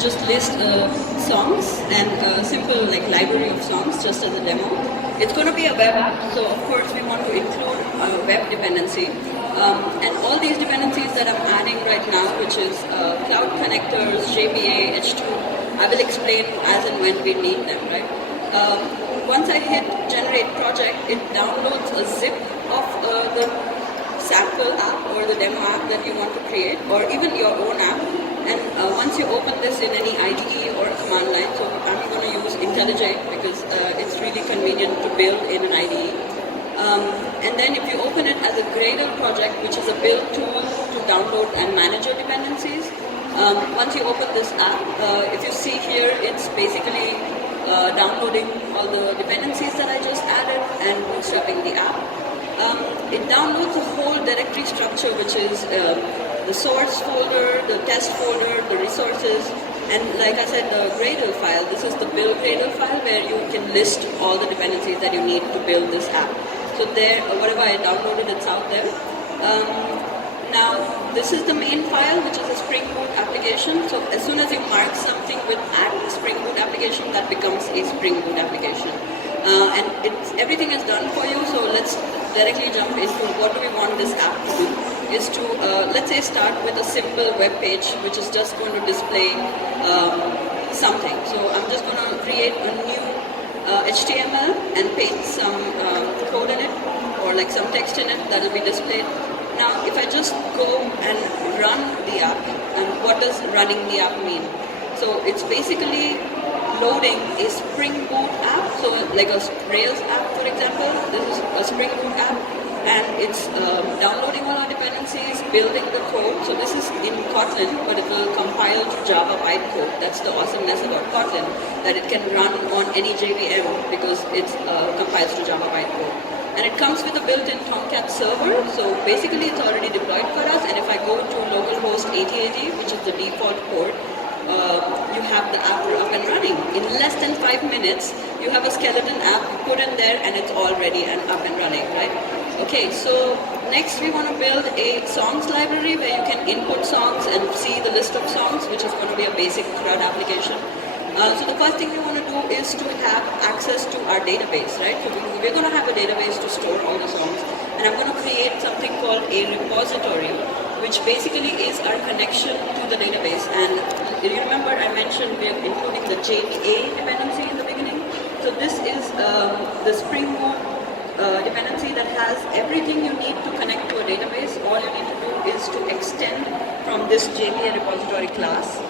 Just list songs and a simple library of songs just as a demo. It's going to be a web app, so of course we want to include web dependency. And all these dependencies that I'm adding right now, which is cloud connectors, JPA, H2, I will explain as and when we need them, right? Once I hit generate project, it downloads a zip of the sample app or the demo app that you want to create, or even your own app. And once you open this in any IDE or command line, so I'm going to use IntelliJ because it's really convenient to build in an IDE. And then if you open it as a Gradle project, which is a build tool to download and manage your dependencies, once you open this app, if you see here, it's basically downloading all the dependencies that I just added and bootstrapping the app. It downloads a whole directory structure, which is the source folder, the test folder, the resources, and like I said, the Gradle file. This is the build Gradle file where you can list all the dependencies that you need to build this app. So there, whatever I downloaded, it's out there. Now, this is the main file, which is a SpringBoot application. So as soon as you mark something with @SpringBoot application, that becomes a SpringBoot application. And everything is done for you, so let's directly jump into what do we want this app to do. Is to, let's say, start with a simple web page, which is just going to display something. So I'm just going to create a new HTML and paste some code in it, or some text in it that will be displayed. Now, if I just go and run the app, and what does running the app mean? So it's basically loading a Spring Boot app, so like a Rails app, for example. This is a Spring Boot app, and it's downloading all our dependencies, building the code. So this is in Kotlin, but it will compile to Java bytecode. That's the awesomeness about Kotlin, that it can run on any JVM because it compiles to Java bytecode. And it comes with a built-in Tomcat server, so basically it's already deployed for us. And if I go to localhost 8080, which is the default port, you have the app up and running. In less than 5 minutes, you have a skeleton app, you put in there, and it's all ready and up and running, right? Okay, so next we want to build a songs library where you can input songs and see the list of songs, which is going to be a basic CRUD application. So the first thing we want to do is to have access to our database, right? So we're going to have a database to store all the songs, and I'm going to create something called a repository, which basically is our connection to the database. And you remember I mentioned we're including the JVA dependency in the beginning. So this is the Spring Boot dependency that has everything you need to connect to a database. All you need to do is to extend from this JVA repository class.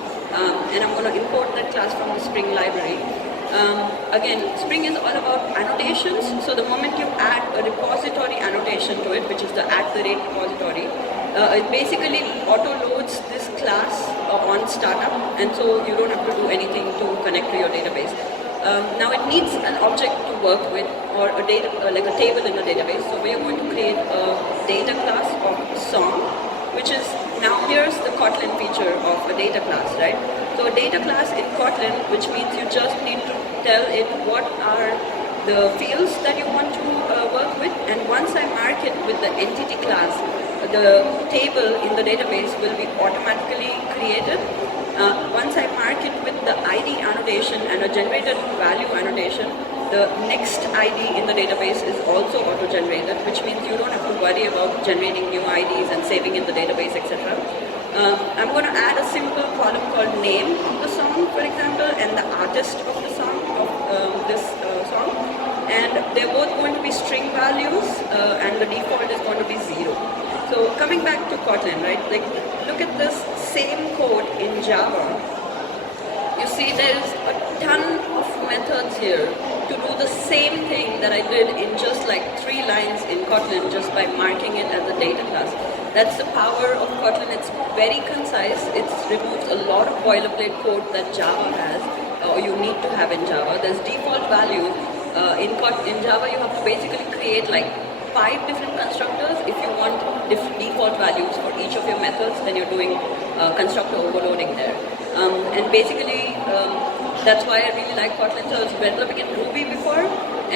And I'm going to import that class from the Spring library. Again, Spring is all about annotations. So the moment you add a repository annotation to it, which is the @repository, it basically auto-loads this class on startup, and so you don't have to do anything to connect to your database. Now it needs an object to work with, or a data, like a table in the database. So we are going to create a data class of song, which is, now here's the Kotlin feature of a data class, right? So a data class in Kotlin, which means you just need to tell it what are the fields that you want to work with, and once I mark it with the entity class, the table in the database will be automatically created. Once I mark it with the ID annotation and a generated value annotation, the next ID in the database is also auto-generated, which means you don't have to worry about generating new IDs and saving in the database, etc. I'm going to add a simple column called name of the song, for example, and the artist of the song, of this song. And they're both going to be string values, and the default is going to be 0. So coming back to Kotlin, right? Look at this same code in Java. You see there's a ton of methods here to do the same thing that I did in just 3 lines in Kotlin, just by marking it as a data class. That's the power of Kotlin. It's very concise. It removes a lot of boilerplate code that Java has, or you need to have in Java. There's default values. In Java, you have to basically create 5 different constructors. If you want default values for each of your methods, then you're doing constructor overloading there. And basically, that's why I really like Kotlin. So I was developing in Ruby before,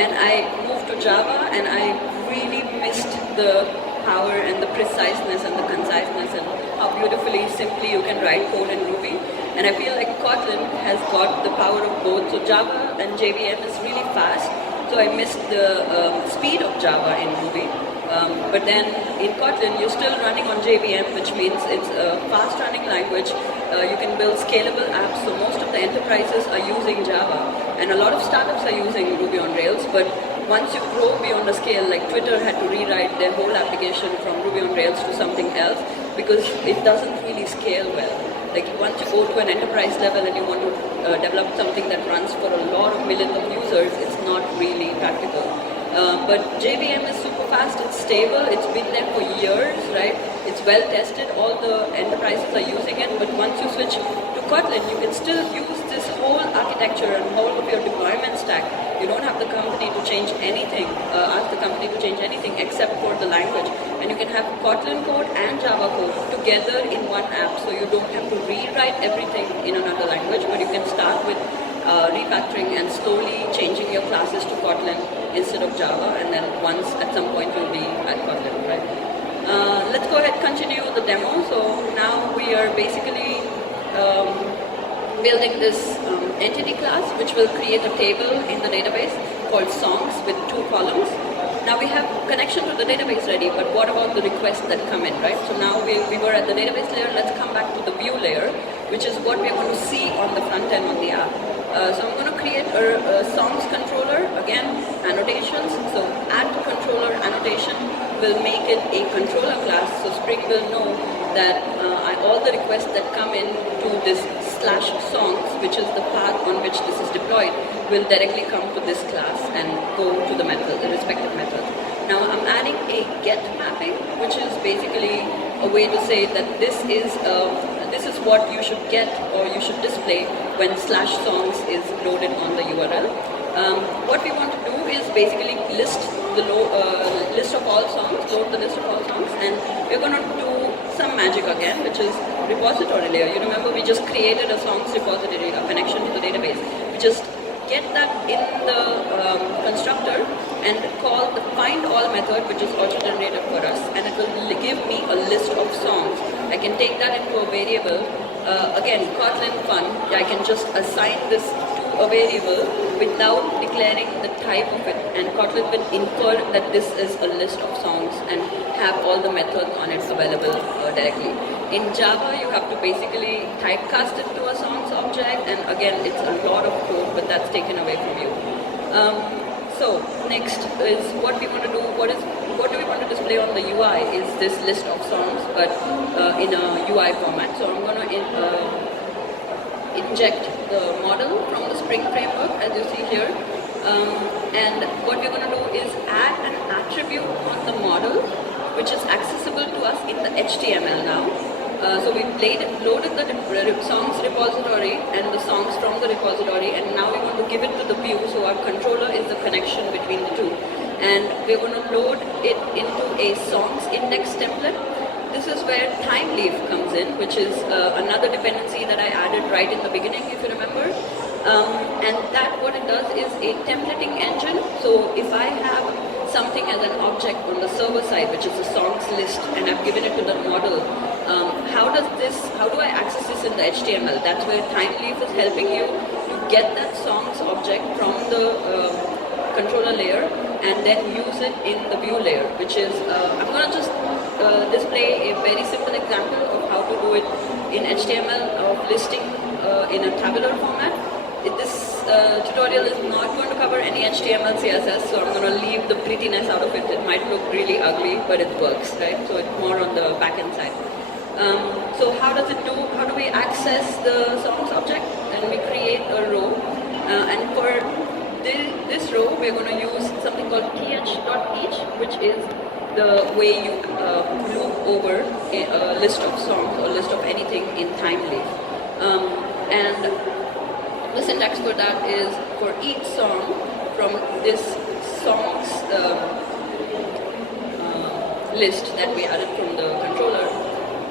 and I moved to Java, and I really missed the power and the preciseness and the conciseness and how beautifully, simply you can write code in Ruby. And I feel like Kotlin has got the power of both. So Java and JVM is really fast. So I missed the speed of Java in Ruby. But then in Kotlin, you're still running on JVM, which means it's a fast-running language. You can build scalable apps. So most of the enterprises are using Java, and a lot of startups are using Ruby on Rails. But once you grow beyond a scale, like Twitter had to rewrite their whole application from Ruby on Rails to something else because it doesn't really scale well. Like once you go to an enterprise level and you want to develop something that runs for a lot of millions of users, it's not really practical. But JVM is super fast, it's stable, it's been there for years, right? It's well tested, all the enterprises are using it, but once you switch to Kotlin, you can still use this whole architecture and whole of your deployment stack. You don't have the company to change anything, ask the company to change anything except for the language. And you can have Kotlin code and Java code together in one app, so you don't have to rewrite everything in another language, but you can start with refactoring and slowly changing your classes to Kotlin instead of Java, and then once at some point you'll be at Kotlin, right? Let's go ahead and continue the demo. So now we are basically building this entity class which will create a table in the database called songs with 2 columns. Now we have connection to the database ready, but what about the requests that come in, right? So now we were at the database layer, let's come back to the view layer, which is what we are going to see on the front end on the app. So I'm going to create a songs controller, again, annotations. So add controller annotation will make it a controller class, so Spring will know that all the requests that come in to this /songs, which is the path on which this is deployed, will directly come to this class and go to the method, the respective method. Now I'm adding a get mapping, which is basically a way to say that this is what you should get or you should display when /songs is loaded on the URL. What we want to do is basically list the list of all songs, load the list of all songs, and we're going to do some magic again, which is repository layer. You remember we just created a songs repository, a connection to the database. We just get that in the constructor and call the find all method, which is auto-generated for us, and it will give me a list of songs. I can take that into a variable. Again, Kotlin fun, I can just assign this to a variable without declaring the type of it, and Kotlin will infer that this is a list of songs and have all the methods on it available directly. In Java, you have to basically typecast it to a songs object, and again, it's a lot of code, but that's taken away from you. So next is what we want to do. What do we want to display on the UI is this list of songs, but in a UI format. So I'm going to inject the model from the Spring framework, as you see here. And what we're going to do is add an attribute on the model, which is accessible to us in the HTML now. So we've loaded the songs repository and the songs from the repository, and now we want to give it to the view, so our controller is the connection between the two. And we're going to load it into a songs index template. This is where time leaf comes in, which is another dependency that I added right in the beginning, if you remember. And that what it does is a templating engine. So if I have something as an object on the server side, which is a songs list, and I've given it to the model, how do I access this in the HTML? That's where time leaf is helping you to get that songs object from the controller layer and then use it in the view layer, which is, I'm going to just display a very simple example of how to do it in HTML of listing in a tabular format. This tutorial is not going to cover any HTML, CSS, so I'm going to leave the prettiness out of it. It might look really ugly, but it works, right? So it's more on the backend side. So how does it do? How do we access the songs object? And we create a row, and for this row, we're going to use something called th.each, which is the way you loop over a list of songs or list of anything in time leaf. And the syntax for that is for each song from this songs list that we added from the controller,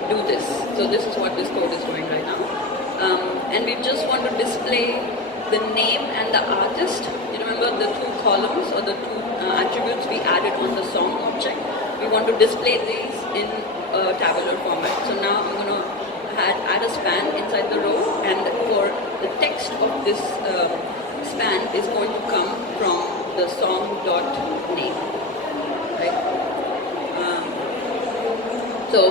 do this. So this is what this code is doing right now. And we just want to display the name and the artist. You remember the 2 columns or the 2 attributes we added on the song object? We want to display these in a tabular format. So now I'm going to add a span inside the row, and for the text of this span is going to come from the song.name, right? So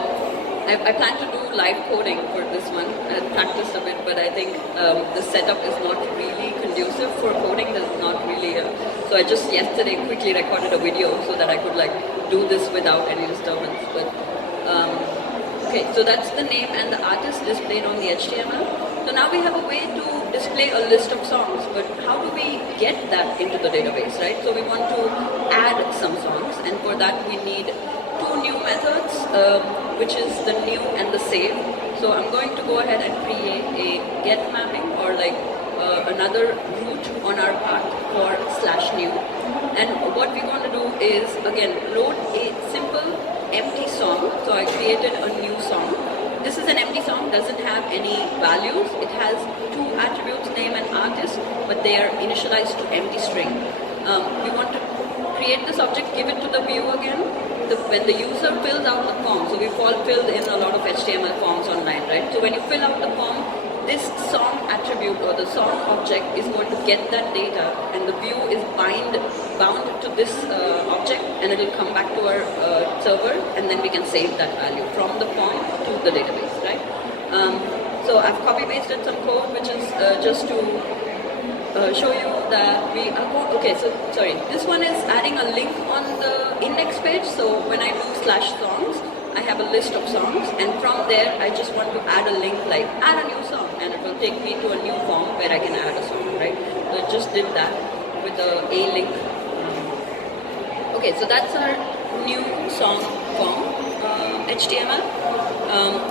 I plan to do live coding for this one. I practiced a bit, but I think the setup is not really conducive for coding. There's not really so I just yesterday quickly recorded a video so that I could like do this without any disturbance. But okay, so that's the name and the artist displayed on the HTML. So now we have a way to display a list of songs, but how do we get that into the database, right? So we want to add some songs, and for that we need two new methods, which is the new and the save. So I'm going to go ahead and create a get mapping, or like another route on our path for /new. And what we're going to do is, again, load a simple empty song. So I created a new song. This is an empty song, doesn't have any values. It has two attributes, name and artist, but they are initialized to empty string. We want to create this object, give it to the view again. When the user fills out the form, so we've all filled in a lot of HTML forms online, right? So when you fill out the form, this song attribute or the song object is going to get that data, and the view is bound to this object, and it will come back to our server, and then we can save that value from the form to the database, right? So I've copy pasted some code, which is just to show you that we are okay. So sorry, this one is adding a link on the index page. So when I do /songs, I have a list of songs, and from there I just want to add a link like add a new song, and it will take me to a new form where I can add a song, right? So I just did that with a link. Okay, so that's our new song form HTML,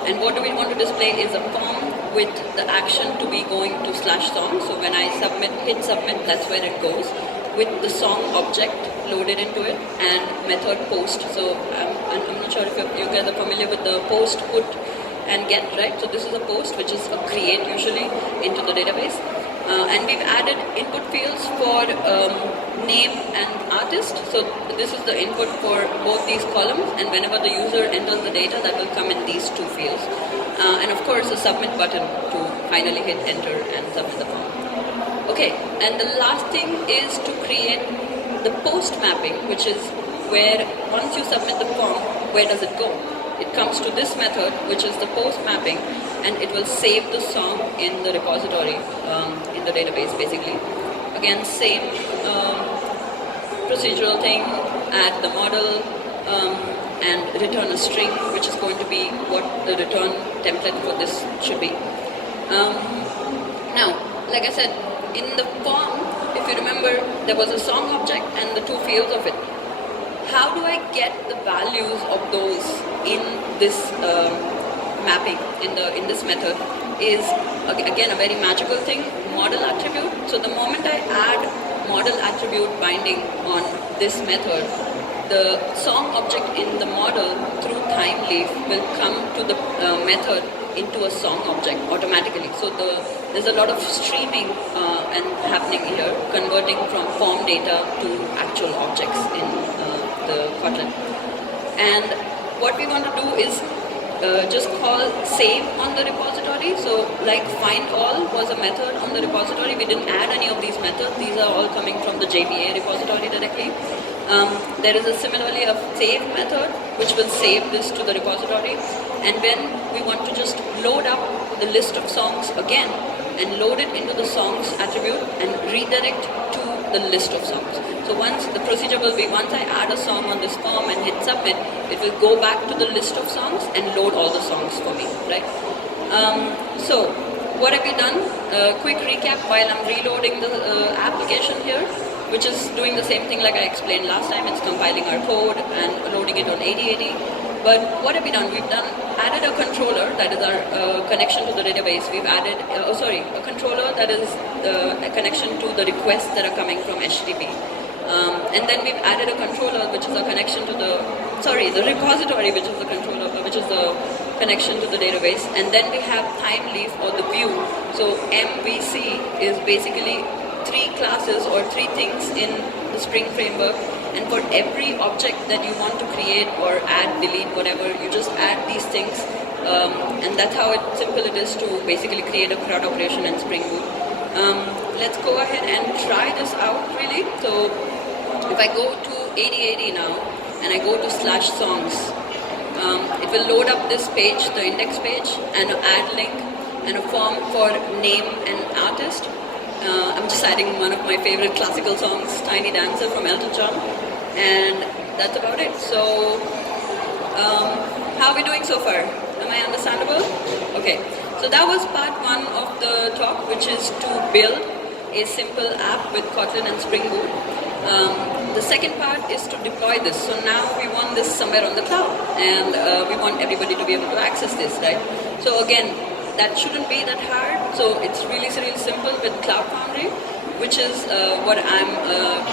and what do we want to display is a form with the action to be going to /song. So when I hit submit, that's where it goes, with the song object loaded into it, and method post. So I'm not sure if you guys are familiar with the post, put, and get, right? So this is a post, which is a create usually into the database. And we've added input fields for name and artist. So this is the input for both these columns, and whenever the user enters the data, that will come in these two fields. And of course a submit button to finally hit enter and submit the form. Okay, and the last thing is to create the post mapping, which is where once you submit the form, where does it go? It comes to this method, which is the post mapping, and it will save the song in the repository, in the database basically. Again, same procedural thing, add the model, and return a string, which is going to be what the return template for this should be. Now, like I said, in the form, if you remember, there was a song object and the two fields of it. How do I get the values of those in this mapping, in this method, is again a very magical thing, model attribute. So the moment I add model attribute binding on this method, the song object in the model through time leaf will come to the method into a song object automatically. So there's a lot of streaming and happening here, converting from form data to actual objects in the Kotlin. And what we want to do is just call save on the repository. So like find all was a method on the repository. We didn't add any of these methods. These are all coming from the JPA repository directly. There is similarly a save method which will save this to the repository, and when we want to just load up the list of songs again and load it into the songs attribute and redirect to the list of songs. So once the procedure will be, once I add a song on this form and hit submit, it will go back to the list of songs and load all the songs for me, right? So what have we done? Quick recap while I'm reloading the application here, which is doing the same thing like I explained last time. It's compiling our code and loading it on 8080. But what have we done? We've added a controller that is our connection to the database. We've added, a controller that is a connection to the requests that are coming from HTTP. And then we've added a controller which is a connection to the repository, which is the controller, which is the connection to the database. And then we have time leaf or the view. So MVC is basically 3 classes or 3 things in the Spring framework, and for every object that you want to create or add, delete, whatever, you just add these things And that's how simple it is to basically create a CRUD operation in Spring Boot. Let's go ahead and try this out really. So if I go to 8080 now and I go to /songs, it will load up this page, the index page, and an add link and a form for name and artist. I'm just adding one of my favorite classical songs, Tiny Dancer from Elton John, and that's about it. So how are we doing so far? Am I understandable? Okay, so that was part one of the talk, which is to build a simple app with Kotlin and Spring Boot. The second part is to deploy this. So now we want this somewhere on the cloud, and we want everybody to be able to access this, right? So again, that shouldn't be that hard. So it's really simple with CloudFoundry, which is what I'm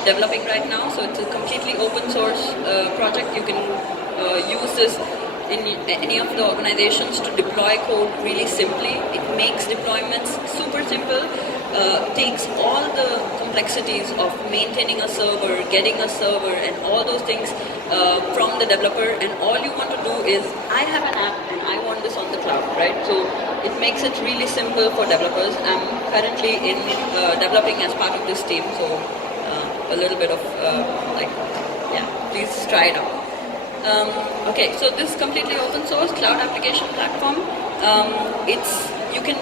developing right now. So it's a completely open source project. You can use this in any of the organizations to deploy code really simply. It makes deployments super simple, takes all the complexities of maintaining a server, getting a server, and all those things from the developer, and all you want to do is, I have an app and I want this on the cloud, right? So it makes it really simple for developers. I'm currently in developing as part of this team, so a little bit of please try it out. Okay, so this is completely open source cloud application platform. You can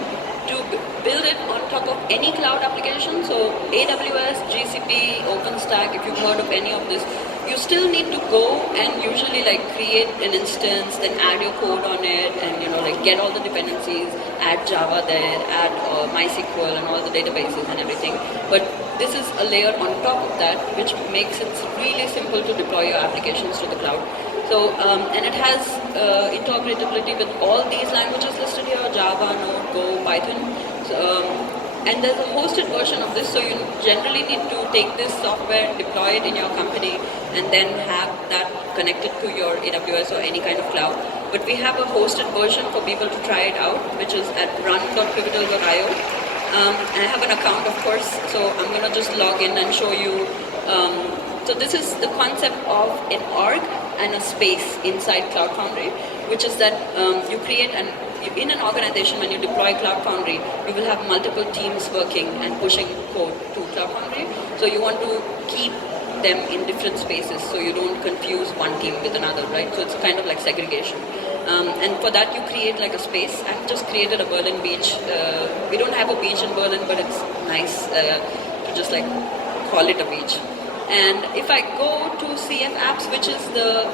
build it on top of any cloud application. So AWS, GCP, OpenStack, if you've heard of any of this, you still need to go and usually create an instance, then add your code on it, and get all the dependencies, add Java there, add MySQL and all the databases and everything. But this is a layer on top of that, which makes it really simple to deploy your applications to the cloud. So, and it has interoperability with all these languages listed here: Java, Node, Go, Python. And there's a hosted version of this, so you generally need to take this software, deploy it in your company, and then have that connected to your AWS or any kind of cloud. But we have a hosted version for people to try it out, which is at run.pivotal.io. I have an account, of course, so I'm going to just log in and show you. So this is the concept of an org and a space inside CloudFoundry, which is that you create in an organization, when you deploy CloudFoundry, you will have multiple teams working and pushing code to CloudFoundry. So you want to keep them in different spaces so you don't confuse one team with another, right? So it's kind of like segregation. And for that you create a space. I've just created a Berlin beach. We don't have a beach in Berlin, but it's nice to just call it a beach. And if I go to CF apps, which is the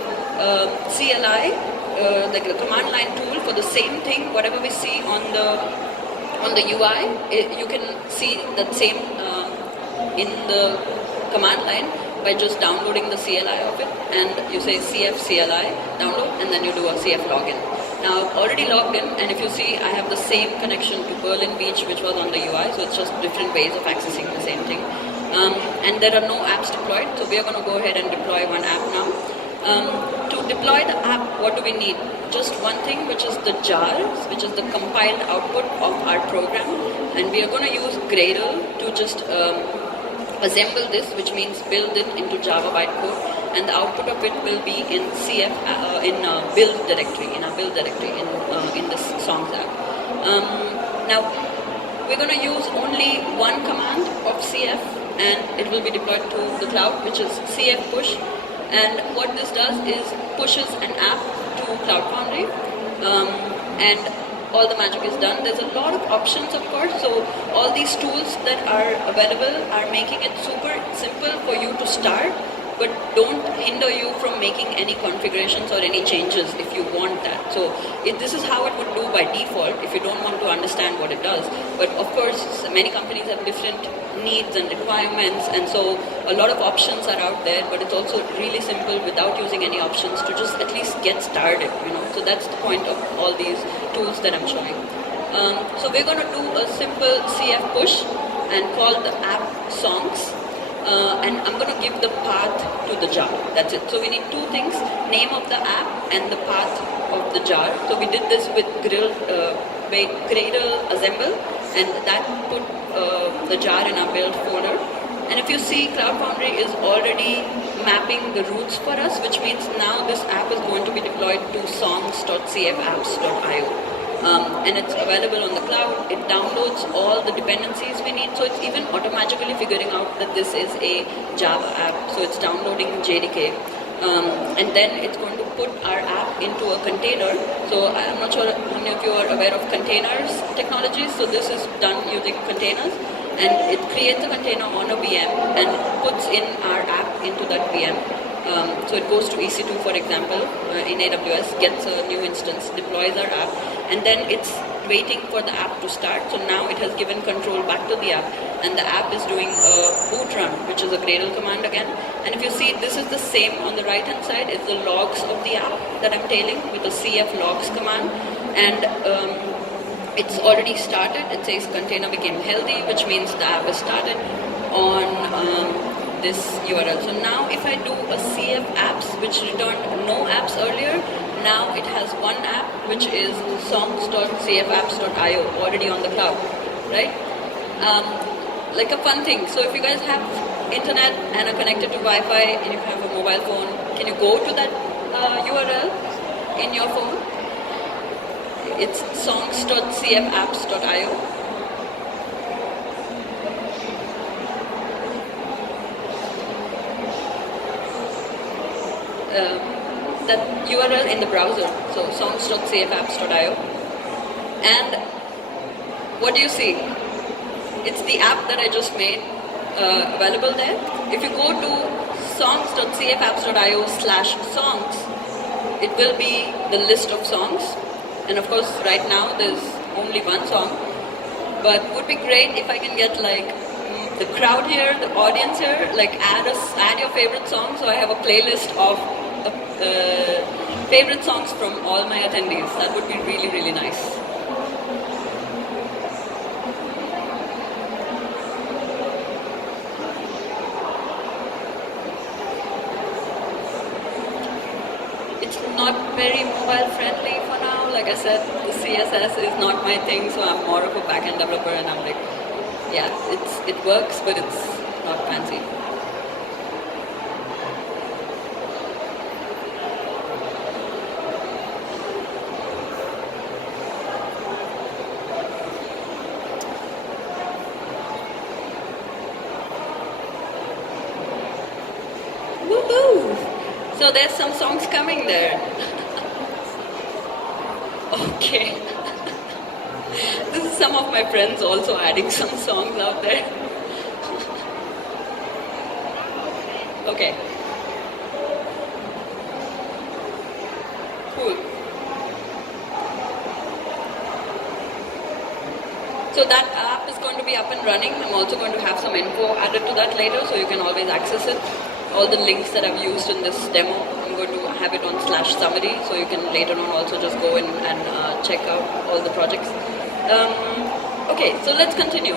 CLI, the command line tool for the same thing, whatever we see on the UI, you can see that same in the command line by just downloading the CLI of it, and you say CF CLI download, and then you do a CF login. Now I've already logged in, and if you see, I have the same connection to Berlin Beach, which was on the UI, so it's just different ways of accessing the same thing. And there are no apps deployed, so we are going to go ahead and deploy one app now. To deploy the app, what do we need? Just one thing, which is the jars, which is the compiled output of our program, and we are going to use Gradle to just assemble this, which means build it into Java bytecode, and the output of it will be in CF in build directory, in this songs app. Now we're going to use only one command of CF, and it will be deployed to the cloud, which is CF push. And what this does is pushes an app to CloudFoundry, and all the magic is done. There's a lot of options, of course, so all these tools that are available are making it super simple for you to start, but don't hinder you from making any configurations or any changes if you want that. So this is how it would do by default if you don't want to understand what it does. But of course, many companies have different needs and requirements, and so a lot of options are out there, but it's also really simple without using any options to just at least get started, So that's the point of all these tools that I'm showing. So we're going to do a simple CF push and call the app songs. And I'm going to give the path to the jar. That's it. So we need two things: name of the app and the path of the jar. So we did this with Gradle assemble, and that put the jar in our build folder. And if you see, CloudFoundry is already mapping the routes for us, which means now this app is going to be deployed to songs.cfapps.io. And it's available on the cloud. It downloads all the dependencies we need, so it's even automatically figuring out that this is a Java app, so it's downloading JDK. And then it's going to put our app into a container. So I'm not sure how many of you are aware of containers technologies. So this is done using containers, and it creates a container on a VM and puts in our app into that VM. So it goes to EC2, for example, in AWS, gets a new instance, deploys our app, and then it's waiting for the app to start. So now it has given control back to the app, and the app is doing a boot run, which is a Gradle command again. And if you see, this is the same on the right hand side, is the logs of the app that I'm tailing with the cf logs command. And it's already started. It says container became healthy, which means the app is started on this URL. So now if I do a cf apps, which returned no apps earlier, now it has one app, which is songs.cfapps.io, already on the cloud, right? Like a fun thing. So if you guys have internet and are connected to Wi-Fi and you have a mobile phone, can you go to that URL in your phone? It's songs.cfapps.io. That URL in the browser, so songs.cfapps.io. And what do you see? It's the app that I just made available there. If you go to songs.cfapps.io/songs, it will be the list of songs. And of course, right now there's only one song, but would be great if I can get like the crowd here, the audience here, like add your favorite song. So I have a playlist of favorite songs from all my attendees. That would be really, really nice. It's not very mobile friendly for now. Like I said, the CSS is not my thing, so I'm more of a backend developer, and I'm like, yeah, it works, but it's not fancy. Woohoo! So there's some songs coming there. Okay. This is some of my friends also adding some songs out there. Okay. Cool. So that app is going to be up and running. I'm also going to have some info added to that later, so you can always access it. All the links that I've used in this demo, I'm going to have it on /summary, so you can later on also just go in and check out all the projects. Okay, so let's continue.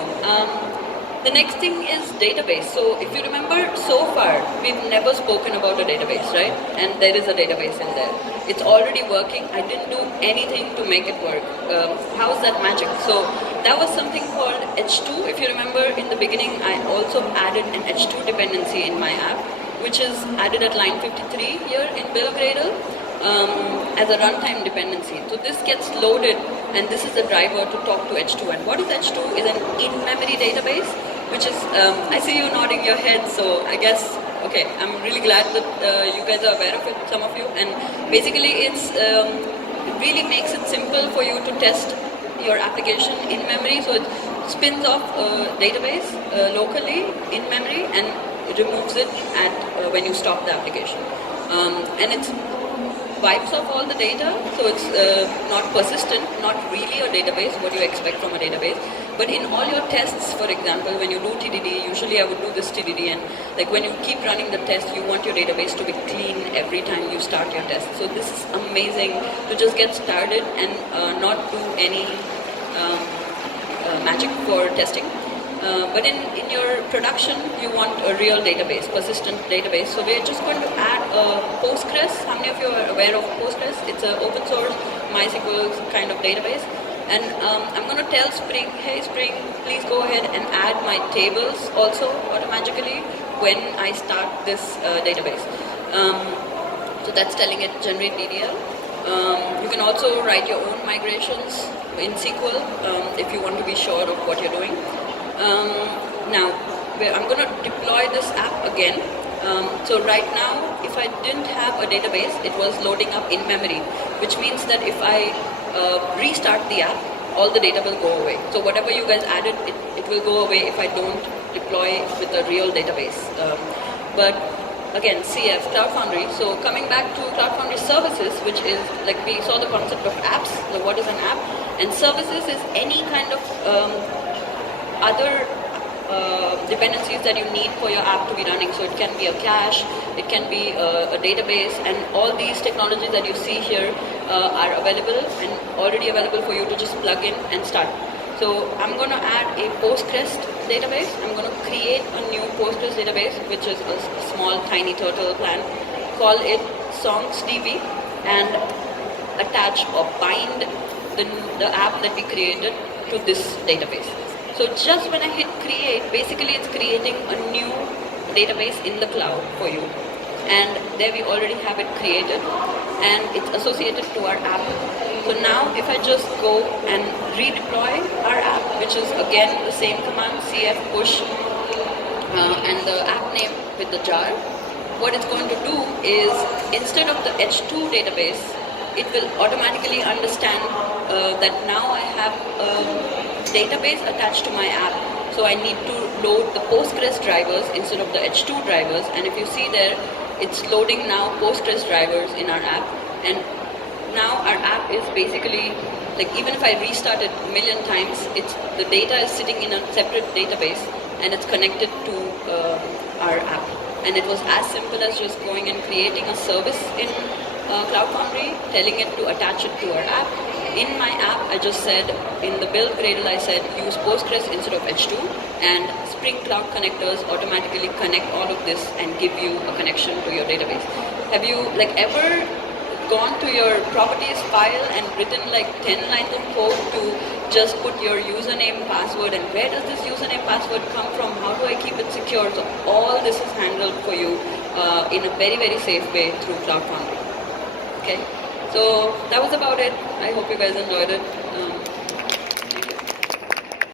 The next thing is database. So if you remember, so far we've never spoken about a database, right? And there is a database in there. It's already working. I didn't do anything to make it work. How's that magic? So that was something called H2. If you remember, in the beginning I also added an H2 dependency in my app, which is added at line 53 here in Bill Gradle as a runtime dependency. So this gets loaded, and this is the driver to talk to H2. And what is H2? Is an in-memory database, which is, I see you nodding your head, so I guess, okay, I'm really glad that you guys are aware of it, some of you. And basically it really makes it simple for you to test your application in memory. So it spins off a database locally in memory and removes it at when you stop the application. And it wipes off all the data, so it's not persistent, not really a database, what you expect from a database. But in all your tests, for example, when you do TDD, usually I would do this TDD, and like when you keep running the test, you want your database to be clean every time you start your test. So this is amazing to just get started and not do any magic for testing. But in your production, you want a real database, persistent database. So we're just going to add a Postgres. How many of you are aware of Postgres? It's an open source MySQL kind of database. And I'm going to tell Spring, hey Spring, please go ahead and add my tables also automatically when I start this database. So that's telling it generate DDL. You can also write your own migrations in SQL if you want to be sure of what you're doing. Now, I'm going to deploy this app again. So right now, if I didn't have a database, it was loading up in memory, which means that if I restart the app, all the data will go away. So whatever you guys added, it will go away if I don't deploy with a real database. But again, CF, CloudFoundry. So coming back to CloudFoundry services, which is like we saw the concept of apps. So what is an app? And services is any kind of other dependencies that you need for your app to be running. So it can be a cache, it can be a database, and all these technologies that you see here are available and already available for you to just plug in and start. So I'm going to add a Postgres database. I'm going to create a new Postgres database, which is a small tiny turtle plan. Call it songsdb and attach or bind the app that we created to this database. So just when I hit create, basically it's creating a new database in the cloud for you. And there we already have it created and it's associated to our app. So now if I just go and redeploy our app, which is again the same command, cf push and the app name with the jar, what it's going to do is instead of the H2 database, it will automatically understand that now I have database attached to my app, so I need to load the Postgres drivers instead of the H2 drivers. And if you see there, it's loading now Postgres drivers in our app, and now our app is basically like, even if I restart it a million times, the data is sitting in a separate database and it's connected to our app. And it was as simple as just going and creating a service in CloudFoundry, telling it to attach it to our app. In my app, I just said, in the build Gradle, I said use Postgres instead of H2, and Spring Cloud connectors automatically connect all of this and give you a connection to your database. Have you ever gone to your properties file and written like 10 lines of code to just put your username, password, and where does this username, password come from? How do I keep it secure? So all this is handled for you in a very, very safe way through CloudFoundry. Okay. So that was about it. I hope you guys enjoyed it.